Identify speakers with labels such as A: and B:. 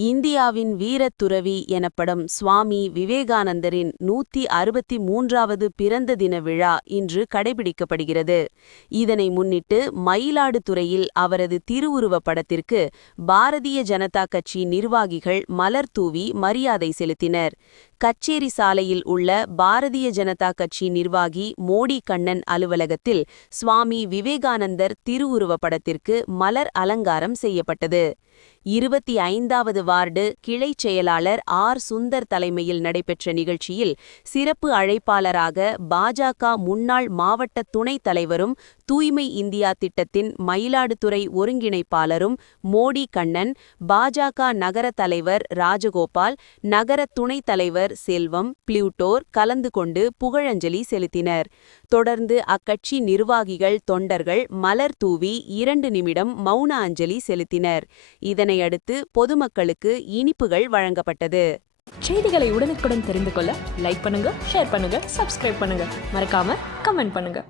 A: இந்தியாவின் வீரத்துறவி எனப்படும் சுவாமி விவேகானந்தரின் நூத்தி அறுபத்தி மூன்றாவது பிறந்த தின விழா இன்று கடைபிடிக்கப்படுகிறது. இதனை முன்னிட்டு மயிலாடுதுறையில் அவரது திருவுருவப் படத்திற்கு பாரதிய ஜனதா கட்சி நிர்வாகிகள் மலர் தூவி மரியாதை செலுத்தினர். கச்சேரி சாலையில் உள்ள பாரதிய ஜனதா கட்சி நிர்வாகி மோடி கண்ணன் அலுவலகத்தில் சுவாமி விவேகானந்தர் திருவுருவப் படத்திற்கு மலர் அலங்காரம் செய்யப்பட்டது. இருபத்தி ஐந்தாவது வார்டு கிளைச் செயலாளர் ஆர். சுந்தர் தலைமையில் நடைபெற்ற நிகழ்ச்சியில் சிறப்பு அழைப்பாளராக பாஜக முன்னாள் மாவட்ட துணைத் தலைவரும் தூய்மை இந்தியா திட்டத்தின் மயிலாடுதுறை ஒருங்கிணைப்பாளரும் மோடி கண்ணன் பாஜக நகர தலைவர் ராஜகோபால் நகர துணைத் தலைவர் செல்வம் பிளூட்டோர் கலந்து கொண்டு புகழஞ்சலி செலுத்தினர். தொடர்ந்து அக்கட்சி நிர்வாகிகள் தொண்டர்கள் மலர் தூவி இரண்டு நிமிடம் மௌன அஞ்சலி செலுத்தினர். இதனையடுத்து பொதுமக்களுக்கு இனிப்புகள் வழங்கப்பட்டது.
B: செய்திகளை உடனுக்குடன் தெரிந்து கொள்ள லைக் பண்ணுங்க ஷேர் பண்ணுங்க சப்ஸ்கிரைப் பண்ணுங்க. மறக்காம கமெண்ட் பண்ணுங்க.